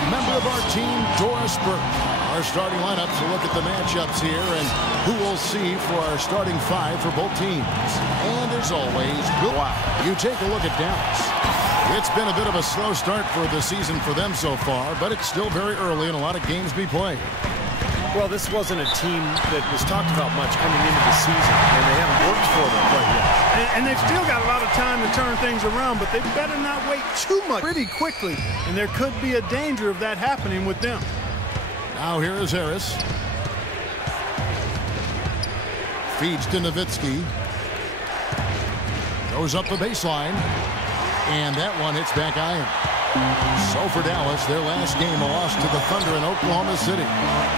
with member of our team, Doris Burke. Our starting lineup to look at the matchups here and who we'll see for our starting five for both teams. And as always, you take a look at Dallas. It's been a bit of a slow start for the season for them so far, but it's still very early and a lot of games to be played. Well, this wasn't a team that was talked about much coming into the season, and they haven't worked for them quite yet. And they've still got a lot of time to turn things around, but they better not wait too much pretty quickly, and there could be a danger of that happening with them. Now here is Harris. Feeds to Nowitzki. Goes up the baseline. And that one hits back iron. So for Dallas, their last game a loss to the Thunder in Oklahoma City.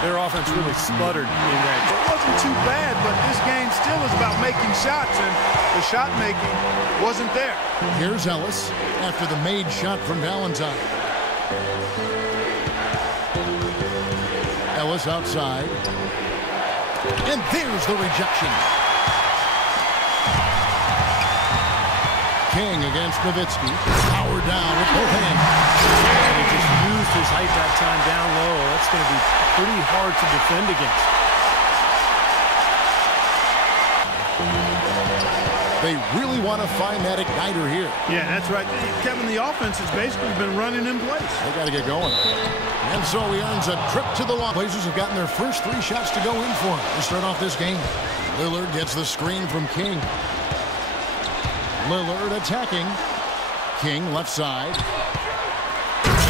Their offense really sputtered in that. It wasn't too bad, but this game still is about making shots, and the shot making wasn't there. Here's Ellis after the made shot from Valentine. Ellis outside. And there's the rejection. King against Nowitzki. Power down with both hands. And he just used his height that time down low. That's going to be pretty hard to defend against. They really want to find that igniter here. Yeah, that's right. Kevin, the offense has basically been running in place. They got to get going. And so he earns a trip to the line. Blazers have gotten their first 3 shots to go in for him to start off this game. Lillard gets the screen from King. Lillard attacking. King left side.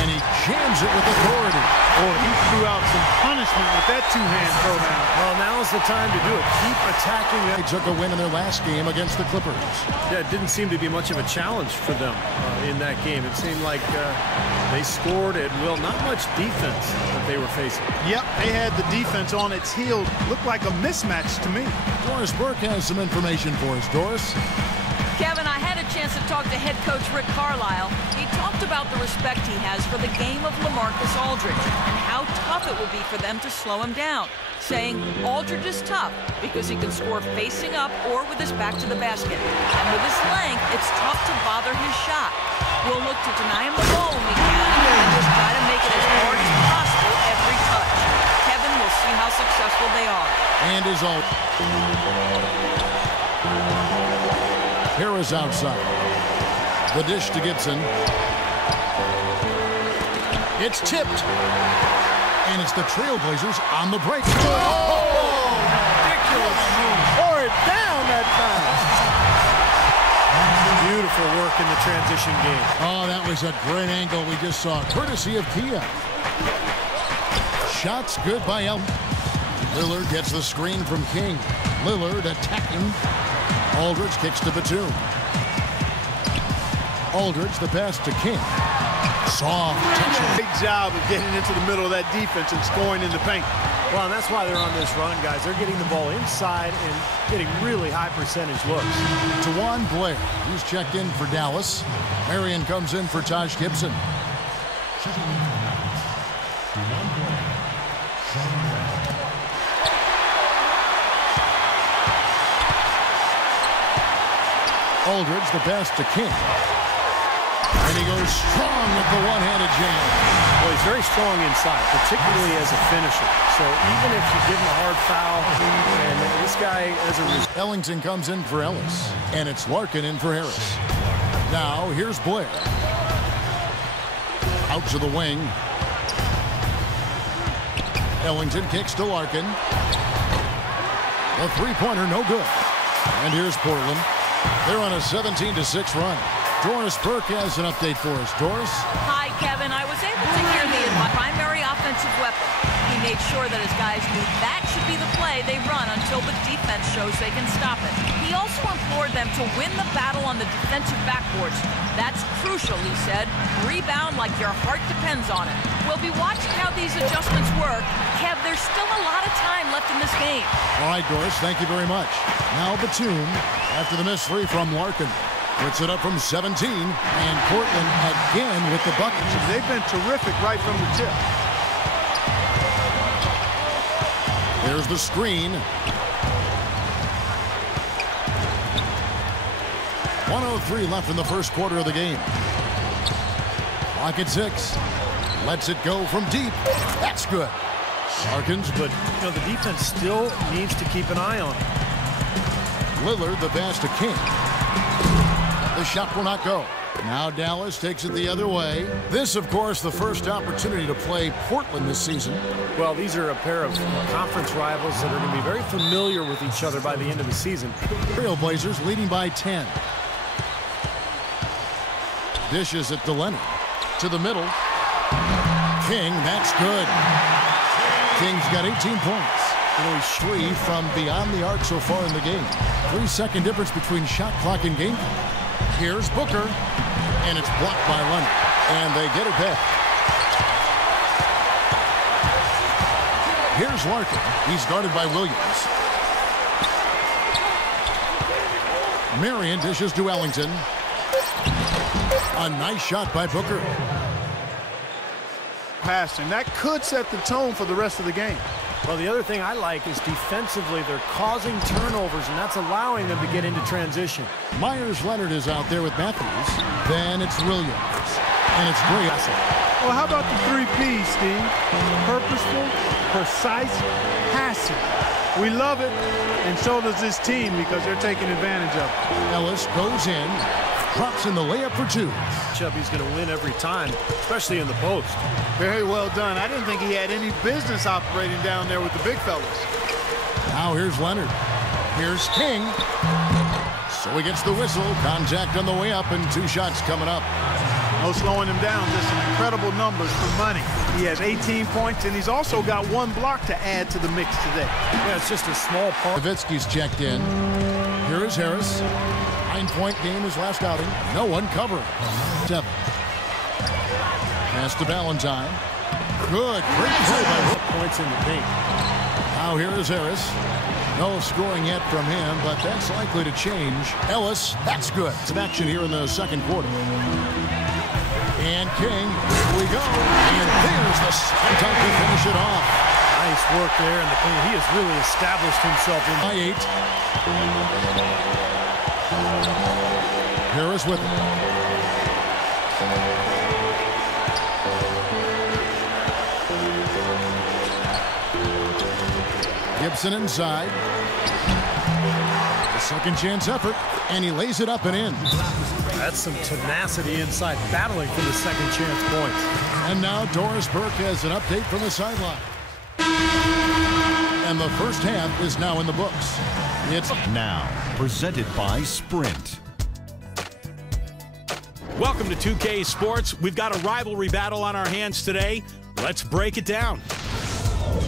And he jams it with authority. Boy, he threw out some punishment with that two-hand throwdown. Well, now's the time to do it. Keep attacking. They took a win in their last game against the Clippers. Yeah, it didn't seem to be much of a challenge for them in that game. It seemed like they scored at will. Not much defense that they were facing. Yep, they had the defense on its heels. Looked like a mismatch to me. Doris Burke has some information for us. Doris? Kevin, I had a chance to talk to head coach Rick Carlisle. He talked about the respect he has for the game of LaMarcus Aldridge and how tough it will be for them to slow him down, saying Aldridge is tough because he can score facing up or with his back to the basket. And with his length, it's tough to bother his shot. We'll look to deny him the ball when we can and just try to make it as hard as possible every touch. Kevin, we'll see how successful they are. And is all. Harris outside. The dish to Gibson. It's tipped. And it's the Trailblazers on the break. Oh, ridiculous move. Tore it down that time. Beautiful work in the transition game. Oh, that was a great angle we just saw, courtesy of Kia. Shots good by El. Lillard gets the screen from King. Lillard attacking. Aldridge kicks to Batum. Aldridge, the pass to King. Soft touch. Big job of getting into the middle of that defense and scoring in the paint. Well, and that's why they're on this run, guys. They're getting the ball inside and getting really high percentage looks. Tawan Blair, he's checked in for Dallas. Marion comes in for Taj Gibson. Aldridge, the pass to King. And he goes strong with the one-handed jam. Well, he's very strong inside, particularly as a finisher. So even if you give him a hard foul, and this guy as a result. Ellington comes in for Ellis. And it's Larkin in for Harris. Now, here's Blair. Out to the wing. Ellington kicks to Larkin. The three-pointer, no good. And here's Portland. They're on a 17-6 run. Doris Burke has an update for us. Doris? Hi, Kevin. I was able to hear the primary offensive weapon. He made sure that his guys knew that should be the play they run until the defense shows they can stop it. He also implored them to win the battle on the defensive backboards. That's crucial, he said. Rebound like your heart depends on it. We'll be watching how these adjustments work. Kev, there's still a lot of time left in this game. All right, Doris, thank you very much. Now Batum, after the missed three from Larkin, puts it up from 17, and Portland again with the buckets. They've been terrific right from the tip. There's the screen. 1:03 left in the first quarter of the game. Clock at 6. Lets it go from deep. That's good. Harkins, But, the defense still needs to keep an eye on it. Lillard, the pass to King. The shot will not go. Now Dallas takes it the other way. This, of course, the first opportunity to play Portland this season. Well, these are a pair of conference rivals that are going to be very familiar with each other by the end of the season. Trailblazers leading by 10. Dishes it to Leonard. To the middle. King, that's good. King's got 18 points. He's 3 from beyond the arc so far in the game. 3-second difference between shot clock and game clock. Here's Booker, and it's blocked by Leonard. And they get it back. Here's Larkin. He's guarded by Williams. Marion dishes to Ellington. A nice shot by Booker. Passing. That could set the tone for the rest of the game. Well, the other thing I like is defensively they're causing turnovers, and that's allowing them to get into transition. Myers-Leonard is out there with Matthews. Then it's Williams. And it's great. Well, how about the 3 P's, Steve? Purposeful, precise, passing. We love it, and so does this team because they're taking advantage of it. Ellis goes in, drops in the layup for 2. Chubby's going to win every time, especially in the post. Very well done. I didn't think he had any business operating down there with the big fellas. Now here's Leonard. Here's King. So he gets the whistle. Contact on the way up, and 2 shots coming up. No slowing him down. Just some incredible numbers for money. He has 18 points, and he's also got 1 block to add to the mix today. Yeah, it's just a small part. Nowitzki's checked in. Here is Harris. 9-point game his last outing. No one covering. 7. Pass to Valentine. Good. Great play by Points in the paint. Now here is Harris. No scoring yet from him, but that's likely to change. Ellis, that's good. Some action here in the second quarter. And King, here we go. And there's the second time to finish it off. Nice work there in the paint. He has really established himself in By 8. Harris with it. Gibson inside. A second chance effort, and he lays it up and in. That's some tenacity inside, battling for the second chance points. And now Doris Burke has an update from the sideline. And the first half is now in the books. It's now presented by Sprint. Welcome to 2K Sports. We've got a rivalry battle on our hands today. Let's break it down.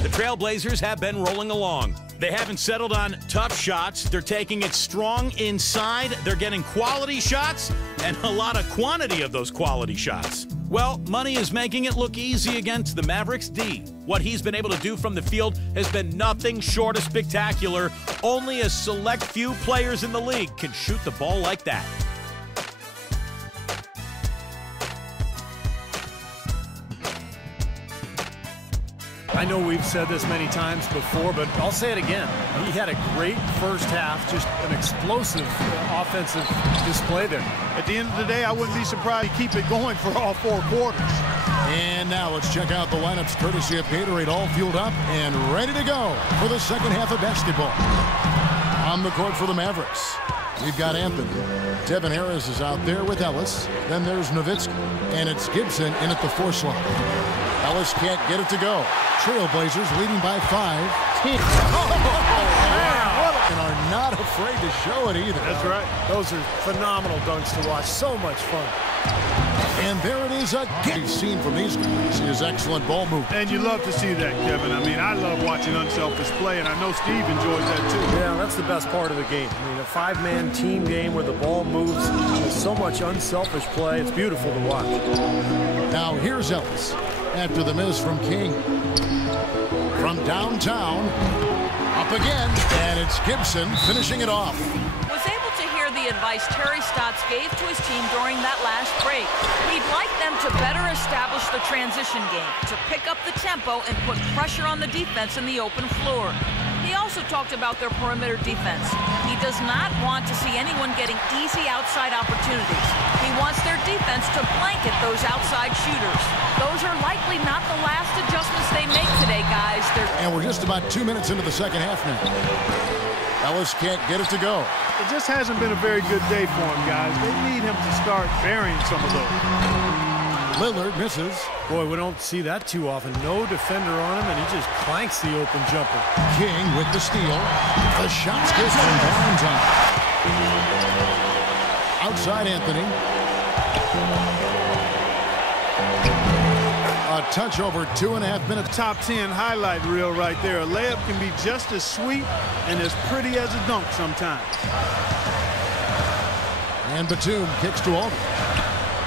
The Trailblazers have been rolling along. They haven't settled on tough shots. They're taking it strong inside. They're getting quality shots and a lot of quantity of those quality shots. Well, Money is making it look easy against the Mavericks D. What he's been able to do from the field has been nothing short of spectacular. Only a select few players in the league can shoot the ball like that. I know we've said this many times before, but I'll say it again. He had a great first half, just an explosive offensive display there. At the end of the day, I wouldn't be surprised to keep it going for all 4 quarters. And now let's check out the lineups courtesy of Gatorade, all fueled up and ready to go for the second half of basketball. On the court for the Mavericks, we've got Anthony. Devin Harris is out there with Ellis. Then there's Nowitzki, and it's Gibson in at the 4 slot. Ellis can't get it to go. Trailblazers leading by 5. And are not afraid to show it either. That's right. Those are phenomenal dunks to watch. So much fun. And there it is again. Seen from these guys is excellent ball movement. And you love to see that, Kevin. I mean, I love watching unselfish play, and I know Steve enjoys that too. Yeah, that's the best part of the game. I mean, a 5-man team game where the ball moves with so much unselfish play. It's beautiful to watch. Now here's Ellis after the miss from King. From downtown, up again, and it's Gibson finishing it off. Was able to hear the advice Terry Stotts gave to his team during that last break. He'd like them to better establish the transition game, to pick up the tempo and put pressure on the defense in the open floor. He also also talked about their perimeter defense. He does not want to see anyone getting easy outside opportunities. He wants their defense to blanket those outside shooters. Those are likely not the last adjustments they make today, guys. And we're just about 2 minutes into the second half now. Ellis can't get it to go. It just hasn't been a very good day for him, guys. They need him to start burying some of those. Lillard misses. Boy, we don't see that too often. No defender on him, and he just clanks the open jumper. King with the steal. The shot's good from Valentine. Outside Anthony. A touch over 2.5 minutes. Top 10 highlight reel right there. A layup can be just as sweet and as pretty as a dunk sometimes. And Batum kicks to Aldridge.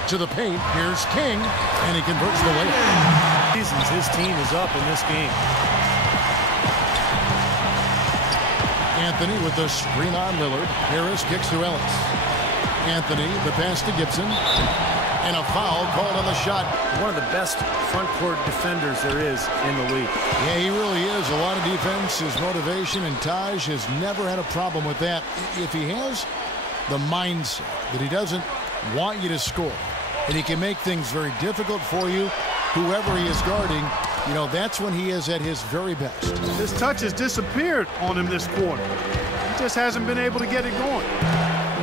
To the paint, here's King, and he converts the layup. His team is up in this game. Anthony with the screen on Lillard. Harris kicks to Ellis. Anthony, the pass to Gibson. And a foul called on the shot. One of the best front court defenders there is in the league. Yeah, he really is. A lot of defense, his motivation, and Taj has never had a problem with that. If he has the mindset that he doesn't want you to score, and he can make things very difficult for you, whoever he is guarding, you know, that's when he is at his very best. His touch has disappeared on him this quarter. He just hasn't been able to get it going.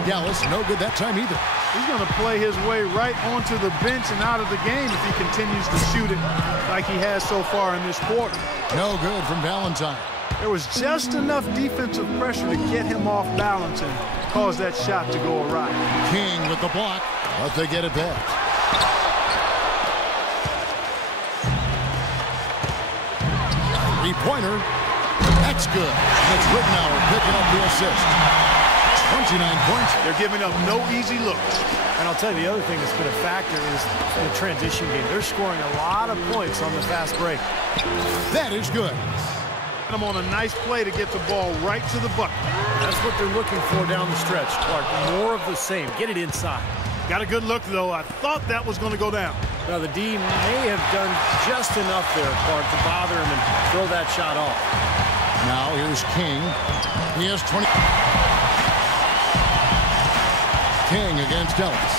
Dallas, no good that time either. He's going to play his way right onto the bench and out of the game if he continues to shoot it like he has so far in this quarter. No good from Valentine. There was just enough defensive pressure to get him off balance and cause that shot to go awry. King with the block, but they get it back. Three-pointer. That's good. It's Rittenauer picking up the assist. 29 points. They're giving up no easy looks. And I'll tell you, the other thing that's been a factor is the transition game. They're scoring a lot of points on the fast break. That is good. I'm on a nice play to get the ball right to the bucket. That's what they're looking for down the stretch, Clark. More of the same. Get it inside. Got a good look, though. I thought that was going to go down. Now, the D may have done just enough there, Clark, to bother him and throw that shot off. Now, here's King. He has 20. King against Ellis.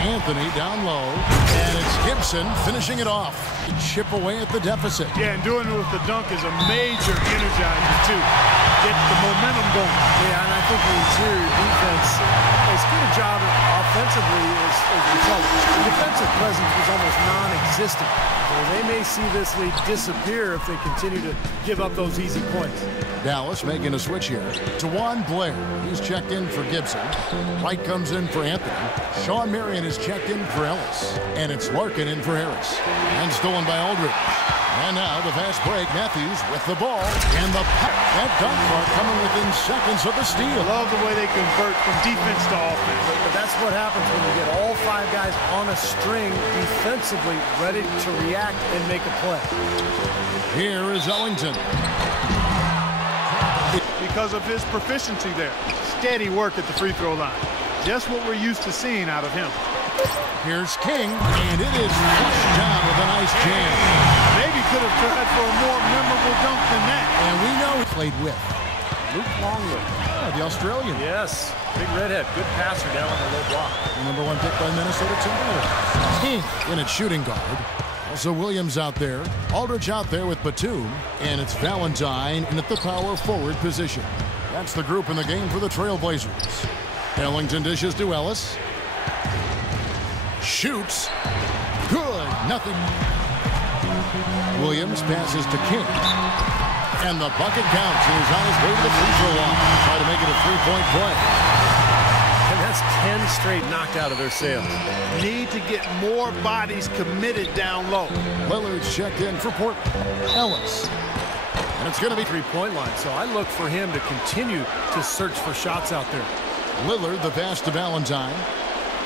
Anthony down low, and it's Gibson finishing it off. Chip away at the deficit. Yeah, and doing it with the dunk is a major energizer, too. Get the momentum going. Yeah, and I think the interior defense as good a job offensively as we tell. The defensive presence was almost non-existent. So they may see this lead disappear if they continue to give up those easy points. Dallas making a switch here. Tawan Blair, he's checked in for Gibson. White comes in for Anthony. Sean Marion is checked in for Ellis. And it's Larkin in for Harris. And stolen by Aldridge. And now the fast break. Matthews with the ball. And the pop. That dunk mark coming within seconds of the steal. Love the way they convert from defense to offense. But that's what happens when you get all five guys on a string defensively ready to react and make a play. Here is Ellington. Because of his proficiency there. Steady work at the free throw line. Just what we're used to seeing out of him. Here's King, and it is flushed down with a nice jam. Maybe could have tried for a more memorable dunk than that. And we know he played with Luke Longley. the Australian. Yes, big redhead, good passer down on the low block. The #1 pick by Minnesota Timberwolves. King in at shooting guard. Also Williams out there. Aldridge out there with Batum. And it's Valentine in at the power forward position. That's the group in the game for the Trailblazers. Ellington dishes to Ellis. Shoots. Good. Nothing. Williams passes to King. And the bucket counts. He's on his way to the free throw line. Try to make it a three-point play. And that's 10 straight knocked out of their sails. Need to get more bodies committed down low. Lillard's checked in for Portland. Ellis. And it's going to be three-point line. So I look for him to continue to search for shots out there. Lillard, the pass to Valentine.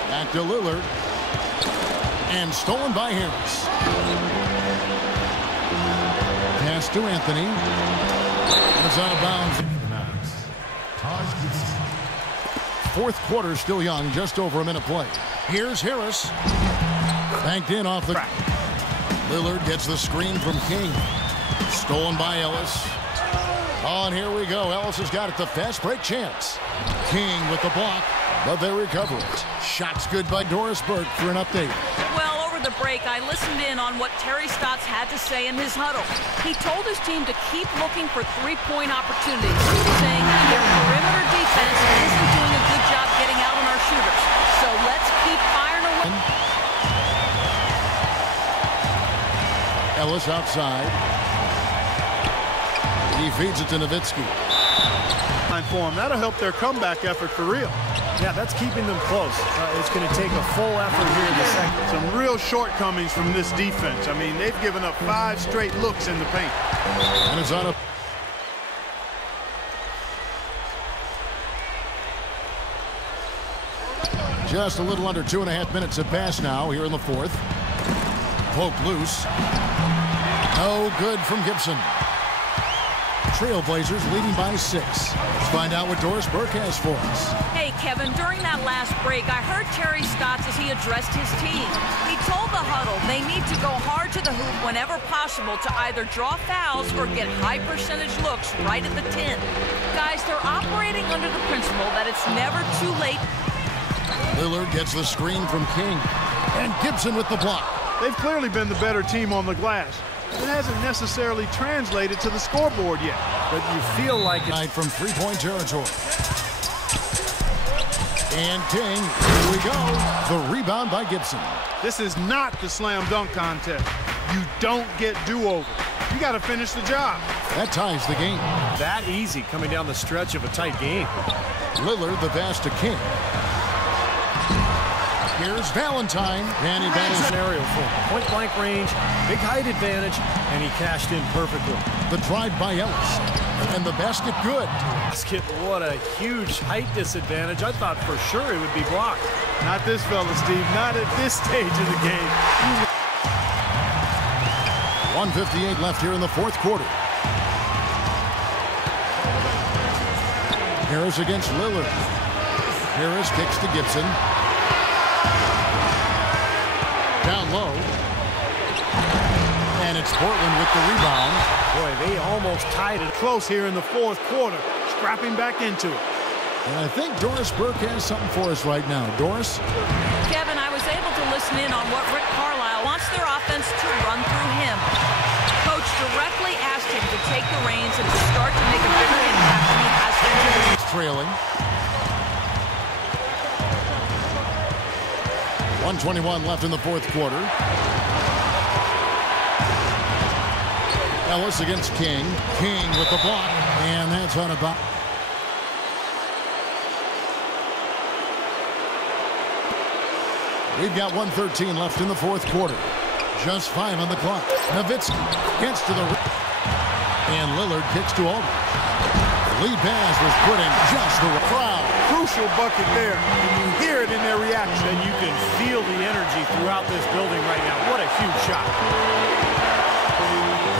Back to Lillard. And stolen by Harris. Pass to Anthony. It's out of bounds. Fourth quarter still young, just over a minute play. Here's Harris. Banked in off the... Lillard gets the screen from King. Stolen by Ellis. Oh, and here we go. Ellis has got it. The fast break chance. King with the block, but they recover it. Shots good by Doris Burke for an update. Well, over the break, I listened in on what Terry Stotts had to say in his huddle. He told his team to keep looking for three-point opportunities, saying their perimeter defense isn't doing a good job getting out on our shooters. So let's keep firing away. Ellis outside. He feeds it to Nowitzki. For him. That'll help their comeback effort for real. Yeah, that's keeping them close. It's going to take a full effort here in the second. Some real shortcomings from this defense. I mean, they've given up 5 straight looks in the paint. And it's on a... Just a little under 2.5 minutes have passed now here in the fourth. Poke loose. No good from Gibson. Trailblazers leading by 6. Let's find out what Doris Burke has for us. Hey, Kevin, during that last break, I heard Terry Stotts as he addressed his team. He told the huddle they need to go hard to the hoop whenever possible to either draw fouls or get high percentage looks right at the 10. Guys, they're operating under the principle that it's never too late. Lillard gets the screen from King. And Gibson with the block. They've clearly been the better team on the glass. It hasn't necessarily translated to the scoreboard yet. But you feel like it's... From three-point territory. And King, here we go. The rebound by Gibson. This is not the slam dunk contest. You don't get do-over. You got to finish the job. That ties the game. That easy coming down the stretch of a tight game. Lillard, the pass to King. Here's Valentine, and he battles Scenario for him. Point-blank range, big height advantage, and he cashed in perfectly. the drive by Ellis, and the basket good. Basket, what a huge height disadvantage. I thought for sure it would be blocked. Not this fella, Steve. Not at this stage of the game. 1:58 left here in the fourth quarter. Harris against Lillard. Harris kicks to Gibson. Down low. And it's Portland with the rebound. Boy, they almost tied it. Close here in the fourth quarter. Scrapping back into it. And I think Doris Burke has something for us right now. Doris? Kevin, I was able to listen in on what Rick Carlisle wants their offense to run through him. Coach directly asked him to take the reins and to start to make a bigger impact than he has been. Trailing. 1:21 left in the fourth quarter. Ellis against King. King with the block. And that's on about. We've got 1:13 left in the fourth quarter. Just 5 on the clock. Nowitzki gets to the rim. And Lillard kicks to Aldridge. Lead pass was put in just the crowd. Crucial bucket there. And you hear it in their reaction. And you can feel the energy throughout this building right now. What a huge shot.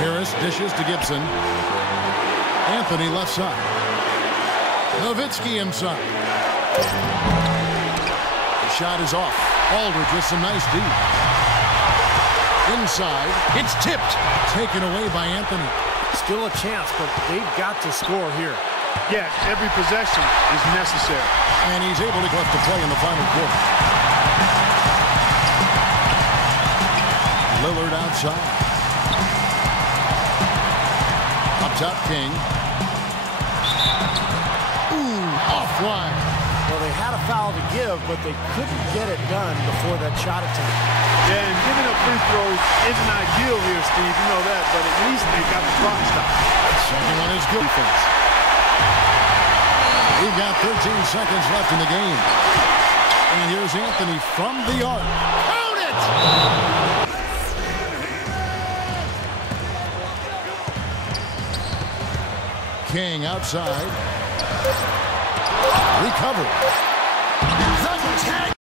Harris dishes to Gibson. Anthony left side. Nowitzki inside. The shot is off. Aldridge with some nice deep. Inside. It's tipped. Taken away by Anthony. Still a chance, but they've got to score here. Yeah, every possession is necessary. And he's able to go up to play in the final quarter. Lillard outside. Up top, King. Ooh, offline. Well, they had a foul to give, but they couldn't get it done before that shot attempt. Yeah, and giving up free throws isn't ideal here, Steve. You know that, but at least they got the clock stopped. Second one is good defense. We've got 13 seconds left in the game. And here's Anthony from the arc. Count it! King outside. Recover. The tag.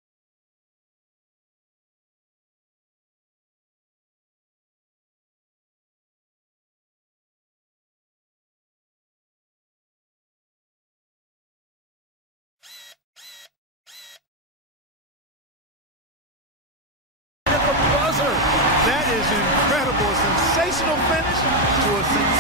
That is incredible. A sensational finish to a sensational